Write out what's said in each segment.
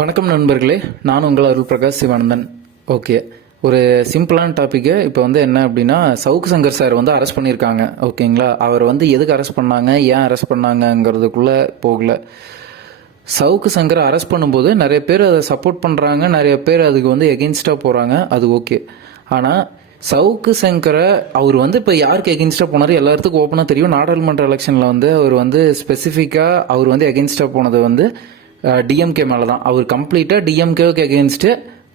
வணக்கம் நண்பர்களே நான் உங்கள் அருள் பிரகாஷ் சிவானந்தன். ஓகே ஒரு சிம்பிளான டாப்பிக்கு இப்போ வந்து என்ன அப்படின்னா சவுக்கு சங்கர் சார் வந்து அரெஸ்ட் பண்ணியிருக்காங்க ஓகேங்களா அவர் வந்து எதுக்கு அரெஸ்ட் பண்ணாங்க ஏன் அரெஸ்ட் பண்ணாங்கங்கிறதுக்குள்ளே போகல. சவுக்கு சங்கரை அரெஸ்ட் பண்ணும்போது நிறைய பேர் அதை சப்போர்ட் பண்ணுறாங்க நிறைய பேர் அதுக்கு வந்து எகென்ஸ்டாக போகிறாங்க அது ஓகே ஆனால் சவுக்கு சங்கரை அவர் வந்து இப்போ யாருக்கு எகென்ஸ்டாக போனார்? எல்லாத்துக்கும் ஓப்பனாக தெரியும். நாடாளுமன்ற எலெக்ஷனில் வந்து அவர் வந்து ஸ்பெசிஃபிக்காக அவர் வந்து எகென்ஸ்டாக போனது வந்து டிஎம்கே மேலே தான் அவர் கம்ப்ளீட்டாக டிஎம்கேவுக்கு எகெயின்ஸ்ட்டு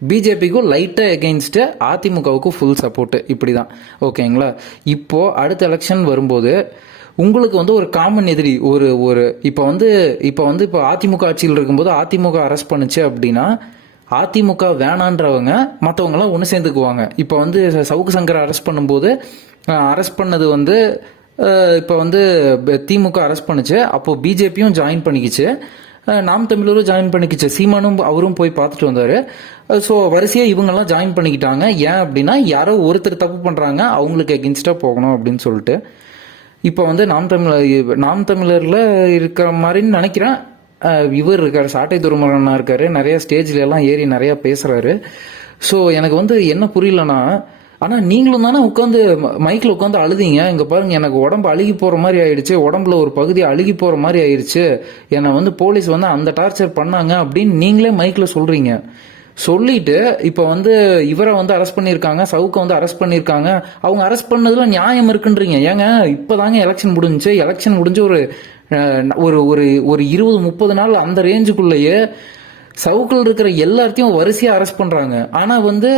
பிஜேபிக்கும் லைட்டாக எகெயின்ஸ்ட்டு அதிமுகவுக்கும் ஃபுல் சப்போர்ட்டு இப்படி தான் ஓகேங்களா இப்போது அடுத்த எலெக்ஷன் வரும்போது உங்களுக்கு வந்து ஒரு காமன் எதிரி ஒரு ஒரு இப்போ வந்து இப்போ வந்து இப்போ அதிமுக ஆட்சியில் இருக்கும்போது அதிமுக அரெஸ்ட் பண்ணுச்சு அப்படின்னா அதிமுக வேணான்றவங்க மற்றவங்களாம் ஒன்று சேர்ந்துக்குவாங்க. இப்போ வந்து சவுக்கு சங்கரை அரெஸ்ட் பண்ணும்போது அரெஸ்ட் பண்ணது வந்து இப்போ வந்து திமுக அரெஸ்ட் பண்ணுச்சு. அப்போது பிஜேபியும் ஜாயின் பண்ணிக்கிச்சு. நாம் தமிழரும் ஜாயின் பண்ணிக்கிச்சு. சீமானும் அவரும் போய் பார்த்துட்டு வந்தார். ஸோ வரிசையாக இவங்கெல்லாம் ஜாயின் பண்ணிக்கிட்டாங்க. ஏன் அப்படின்னா யாரோ ஒருத்தர் தப்பு பண்ணுறாங்க அவங்களுக்கு எகென்ஸ்டாக போகணும் அப்படின்னு சொல்லிட்டு. இப்போ வந்து நாம் தமிழர் நாம் தமிழரில் இருக்கிற மாதிரின்னு நினைக்கிறேன். இவர் இருக்கார் சாட்டை துருமகனா இருக்காரு. நிறைய ஸ்டேஜ்ல எல்லாம் ஏறி நிறையா பேசுகிறாரு ஸோ எனக்கு வந்து என்ன புரியலன்னா ஆனால் நீங்களும் தானே உட்காந்து மைக்கில் உட்காந்து அழுதீங்க. இங்கே பாருங்க எனக்கு உடம்பு அழுகி போகிற மாதிரி ஆயிடுச்சு. உடம்புல ஒரு பகுதி அழுகி போகிற மாதிரி ஆயிடுச்சு. என்னை வந்து போலீஸ் வந்து அந்த டார்ச்சர் பண்ணாங்க அப்படின்னு நீங்களே மைக்கில் சொல்கிறீங்க சொல்லிட்டு இப்போ வந்து இவரை வந்து அரெஸ்ட் பண்ணியிருக்காங்க சவுக்கை வந்து அரெஸ்ட் பண்ணியிருக்காங்க. அவங்க அரெஸ்ட் பண்ணதுல நியாயம் இருக்குன்றீங்க. ஏங்க இப்போ தாங்க எலெக்ஷன் முடிஞ்சுச்சு. எலெக்ஷன் முடிஞ்சு ஒரு ஒரு ஒரு ஒரு இருபது முப்பது நாள் அந்த ரேஞ்சுக்குள்ளேயே சவுக்கில் இருக்கிற எல்லாத்தையும் வரிசையாக அரெஸ்ட் பண்ணுறாங்க ஆனால் வந்து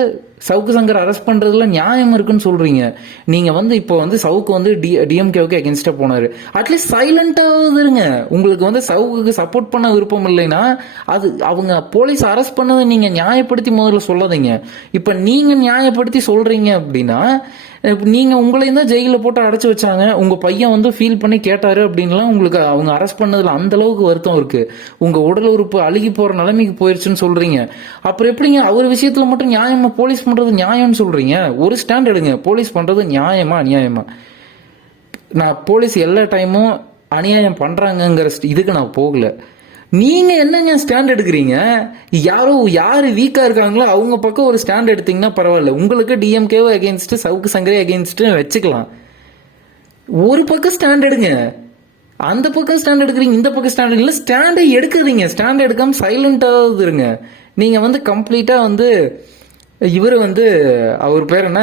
சவுக்கு சங்கர் அரெஸ்ட் பண்ணுறதுல நியாயம் இருக்குன்னு சொல்கிறீங்க நீங்கள் வந்து இப்போ வந்து சவுக்கு வந்து டி டிஎம்கேவுக்கு எகென்ஸ்டா போனார். அட்லீஸ்ட் சைலண்ட்டாக இருங்க. உங்களுக்கு வந்து சவுக்குக்கு சப்போர்ட் பண்ண விருப்பம் இல்லைன்னா அது அவங்க போலீஸ் அரெஸ்ட் பண்ணதை நீங்கள் நியாயப்படுத்தி முதல்ல சொல்லாதீங்க. இப்போ நீங்கள் நியாயப்படுத்தி சொல்கிறீங்க அப்படின்னா நீங்கள் உங்களையும் தான் ஜெயிலில் போட்டு அடைச்சி வச்சாங்க. உங்கள் பையன் வந்து ஃபீல் பண்ணி கேட்டாரு அப்படின்லாம் உங்களுக்கு அவங்க அரெஸ்ட் பண்ணதில் அந்த அளவுக்கு வருத்தம் இருக்குது உங்கள் உடல் உறுப்பு அழுகி போகிற நிலைமைக்கு போயிடுச்சுன்னு சொல்கிறீங்க அப்புறம் எப்படிங்க அவர் விஷயத்தில் மட்டும் நியாயமாக போலீஸ் பண்ணுறது நியாயம்னு சொல்கிறீங்க ஒரு ஸ்டாண்ட் எடுங்க. போலீஸ் பண்ணுறது நியாயமா அநியாயமா? நான் போலீஸ் எல்லா டைமும் அநியாயம் பண்ணுறாங்கங்கிற இதுக்கு நான் போகல. நீங்க என்னங்க ஸ்டாண்ட் எடுக்கிறீங்க? யாரோ யாரு வீக்கா இருக்காங்களோ அவங்க பக்கம் ஒரு ஸ்டாண்ட் எடுத்தீங்கன்னா பரவாயில்ல. உங்களுக்கு டிஎம்கேவோ அகேன்ஸ்ட் சவுக்கு சங்கரே அகேன்ஸ்ட் வச்சுக்கலாம். ஒரு பக்கம் ஸ்டாண்ட் எடுங்க. அந்த பக்கம் ஸ்டாண்ட் எடுக்கிறீங்க இந்த பக்கம் ஸ்டாண்ட் இல்லை ஸ்டாண்டை எடுக்கிறீங்க ஸ்டாண்ட் எடுக்காம சைலண்டாவது இருங்க. நீங்க வந்து கம்ப்ளீட்டா வந்து இவர் வந்து அவர் பேர் என்ன?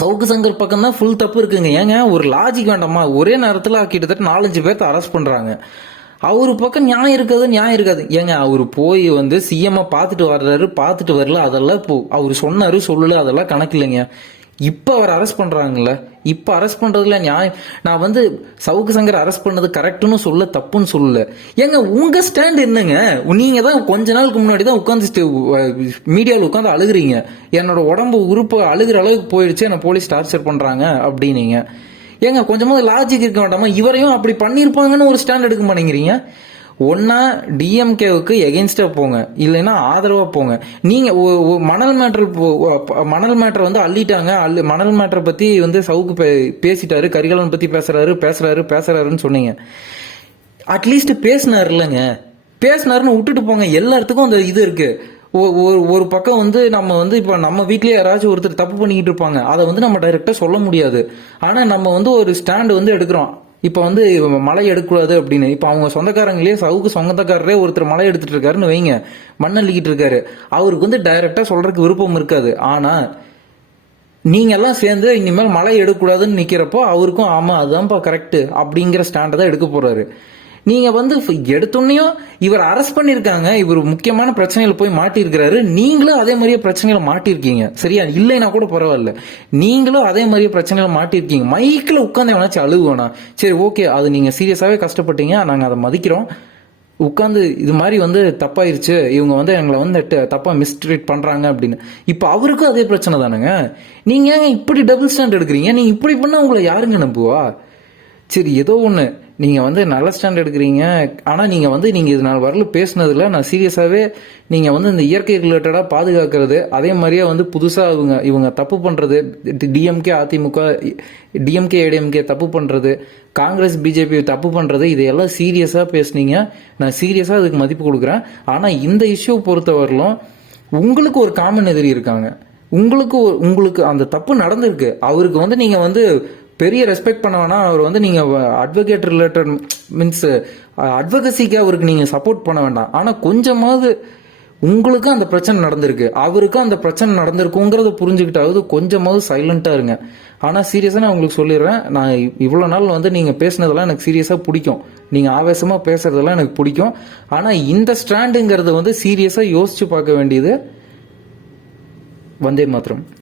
சவுக்கு சங்கர் பக்கம் தான் ஃபுல் தப்பு இருக்குங்க. ஏங்க ஒரு லாஜிக் வேண்டாமா? ஒரே நேரத்தில் கிட்டத்தட்ட நாலஞ்சு பேர்த்த அரெஸ்ட் பண்ணுறாங்க அவர் பக்கம் நியாயம் இருக்காது நியாயம் இருக்காது. ஏங்க அவர் போய் வந்து சிஎம் பார்த்துட்டு வர்றாரு பார்த்துட்டு வரல அதெல்லாம் இப்போ அவர் சொன்னாரு சொல்லல அதெல்லாம் கணக்கு இல்லைங்க. இப்போ அவர் அரெஸ்ட் பண்ணுறாங்கல்ல இப்போ அரெஸ்ட் பண்ணுறதுல நியாயம். நான் வந்து சவுக்கு சங்கர் அரெஸ்ட் பண்ணது கரெக்டுன்னு சொல்ல தப்புன்னு சொல்லல. ஏங்க உங்கள் ஸ்டாண்ட் என்னங்க? நீங்கள் தான் கொஞ்ச நாளுக்கு முன்னாடி தான் உட்காந்து மீடியாவில் உட்காந்து அழுகுறீங்க. என்னோட உடம்பு உறுப்பு அழுகிற அளவுக்கு போயிடுச்சு என்னை போலீஸ் டார்ச்சர் பண்ணுறாங்க அப்படின்னீங்க. ஏங்க கொஞ்சமாவது லாஜிக் இருக்க வேண்டாமா? இவரையும் அப்படி பண்ணியிருப்பாங்கன்னு ஒரு ஸ்டாண்ட் எடுக்க மாட்டேங்கிறீங்க. ஒன்னா டிஎம்கேவுக்கு எகென்ஸ்டாக போங்க. இல்லைன்னா ஆதரவாக போங்க. நீங்கள் மணல் மேட்ரு மணல் மேட்ரை வந்து அள்ளிட்டாங்க. அள்ளி மணல் மேட்ரை பற்றி வந்து சவுக்கு பே- பேசிட்டாரு. கரிகாலன் பற்றி பேசுறாரு பேசுறாரு பேசுறாருன்னு சொன்னீங்க. அட்லீஸ்ட் பேசினார் இல்லைங்க. பேசினாருன்னு விட்டுட்டு போங்க. எல்லாத்துக்கும் அந்த இது இருக்குது ஒரு ஒரு பக்கம் வந்து நம்ம வந்து இப்போ நம்ம வீட்லேயே யாராச்சும் ஒருத்தர் தப்பு பண்ணிக்கிட்டு இருப்பாங்க. அதை வந்து நம்ம டைரெக்டாக சொல்ல முடியாது. ஆனால் நம்ம வந்து ஒரு ஸ்டாண்டு வந்து எடுக்கிறோம். இப்போ வந்து மழை எடுக்கக்கூடாது அப்படின்னு. இப்போ அவங்க சொந்தக்காரங்களே சவுக்கு சொந்தக்காரரே ஒருத்தர் மழை எடுத்துட்டு இருக்காருன்னு வைங்க. மண் அள்ளிக்கிட்டு இருக்காரு. அவருக்கு வந்து டைரெக்டாக சொல்கிறதுக்கு விருப்பம் இருக்காது. ஆனால் நீங்கள் எல்லாம் சேர்ந்து இனிமேல் மழை எடுக்கக்கூடாதுன்னு நிற்கிறப்போ அவருக்கும் ஆமாம் அதுதான்ப்பா கரெக்ட் அப்படிங்கிற ஸ்டாண்டை தான் எடுக்க போகிறாரு நீங்கள் வந்து எடுத்தோன்னையும் இவர் அரெஸ்ட் பண்ணியிருக்காங்க இவர் முக்கியமான பிரச்சனையில் போய் மாட்டியிருக்கிறாரு. நீங்களும் அதே மாதிரியே பிரச்சனையில் மாட்டியிருக்கீங்க. சரியா? இல்லைன்னா கூட பரவாயில்ல. நீங்களும் அதே மாதிரியே பிரச்சனையில் மாட்டிருக்கீங்க மைக்கில் உட்காந்து எவனாச்சும் அழுகுவேனா? சரி ஓகே. அது நீங்கள் சீரியஸாகவே கஷ்டப்பட்டீங்க. நாங்கள் அதை மதிக்கிறோம். உட்காந்து இது மாதிரி வந்து தப்பாயிருச்சு. இவங்க வந்து எங்களை வந்து தப்பாக மிஸ்ட்ரீட் பண்ணுறாங்க அப்படின்னு. இப்போ அவருக்கும் அதே பிரச்சனை தானேங்க? நீங்கள் ஏங்க இப்படி டபுள் ஸ்டாண்ட் எடுக்கிறீங்க? நீங்கள் இப்படி பண்ணால் உங்களை யாருங்க நம்புவா? சரி ஏதோ ஒன்று நீங்கள் வந்து நல்ல ஸ்டாண்ட் எடுக்கிறீங்க. ஆனால் நீங்கள் வந்து நீங்கள் இது நான் வரல பேசுனதில் நான் சீரியஸாகவே நீங்கள் வந்து இந்த இயற்கை ரிலேட்டடாக பாதுகாக்கிறது அதே மாதிரியே வந்து புதுசாக இவங்க இவங்க தப்பு பண்ணுறது டிஎம்கே அதிமுக டிஎம்கே ஏடிஎம்கே தப்பு பண்ணுறது காங்கிரஸ் பிஜேபி தப்பு பண்ணுறது இதையெல்லாம் சீரியஸாக பேசுனீங்க. நான் சீரியஸாக அதுக்கு மதிப்பு கொடுக்குறேன். ஆனால் இந்த இஷ்யூ பொறுத்தவரையிலும் உங்களுக்கு ஒரு காமன் எதிரி இருக்காங்க. உங்களுக்கு உங்களுக்கு அந்த தப்பு நடந்திருக்கு. அவருக்கு வந்து நீங்கள் வந்து பெரிய ரெஸ்பெக்ட் பண்ண வேணாம் அவர் வந்து நீங்க அட்வொகேட் ரிலேட்டட் மீன்ஸ் அட்வகசிக்கு அவருக்கு நீங்க சப்போர்ட் பண்ண வேண்டாம். ஆனா கொஞ்சமாவது உங்களுக்கு அந்த பிரச்சனை நடந்திருக்கு. அவருக்கும் அந்த பிரச்சனை நடந்திருக்குங்கிறத புரிஞ்சுக்கிட்டாவது கொஞ்சமாவது சைலண்டா இருங்க. ஆனா சீரியஸா நான் உங்களுக்கு சொல்லிடுறேன். நான் இவ்வளோ இவ்வளவு நாள் வந்து நீங்க பேசுனதெல்லாம் எனக்கு சீரியஸா பிடிக்கும். நீங்க ஆவேசமா பேசுறதெல்லாம் எனக்கு பிடிக்கும். ஆனா இந்த ஸ்டாண்டுங்கிறது வந்து சீரியஸா யோசிச்சு பார்க்க வேண்டியது வந்தே மாத்திரம்.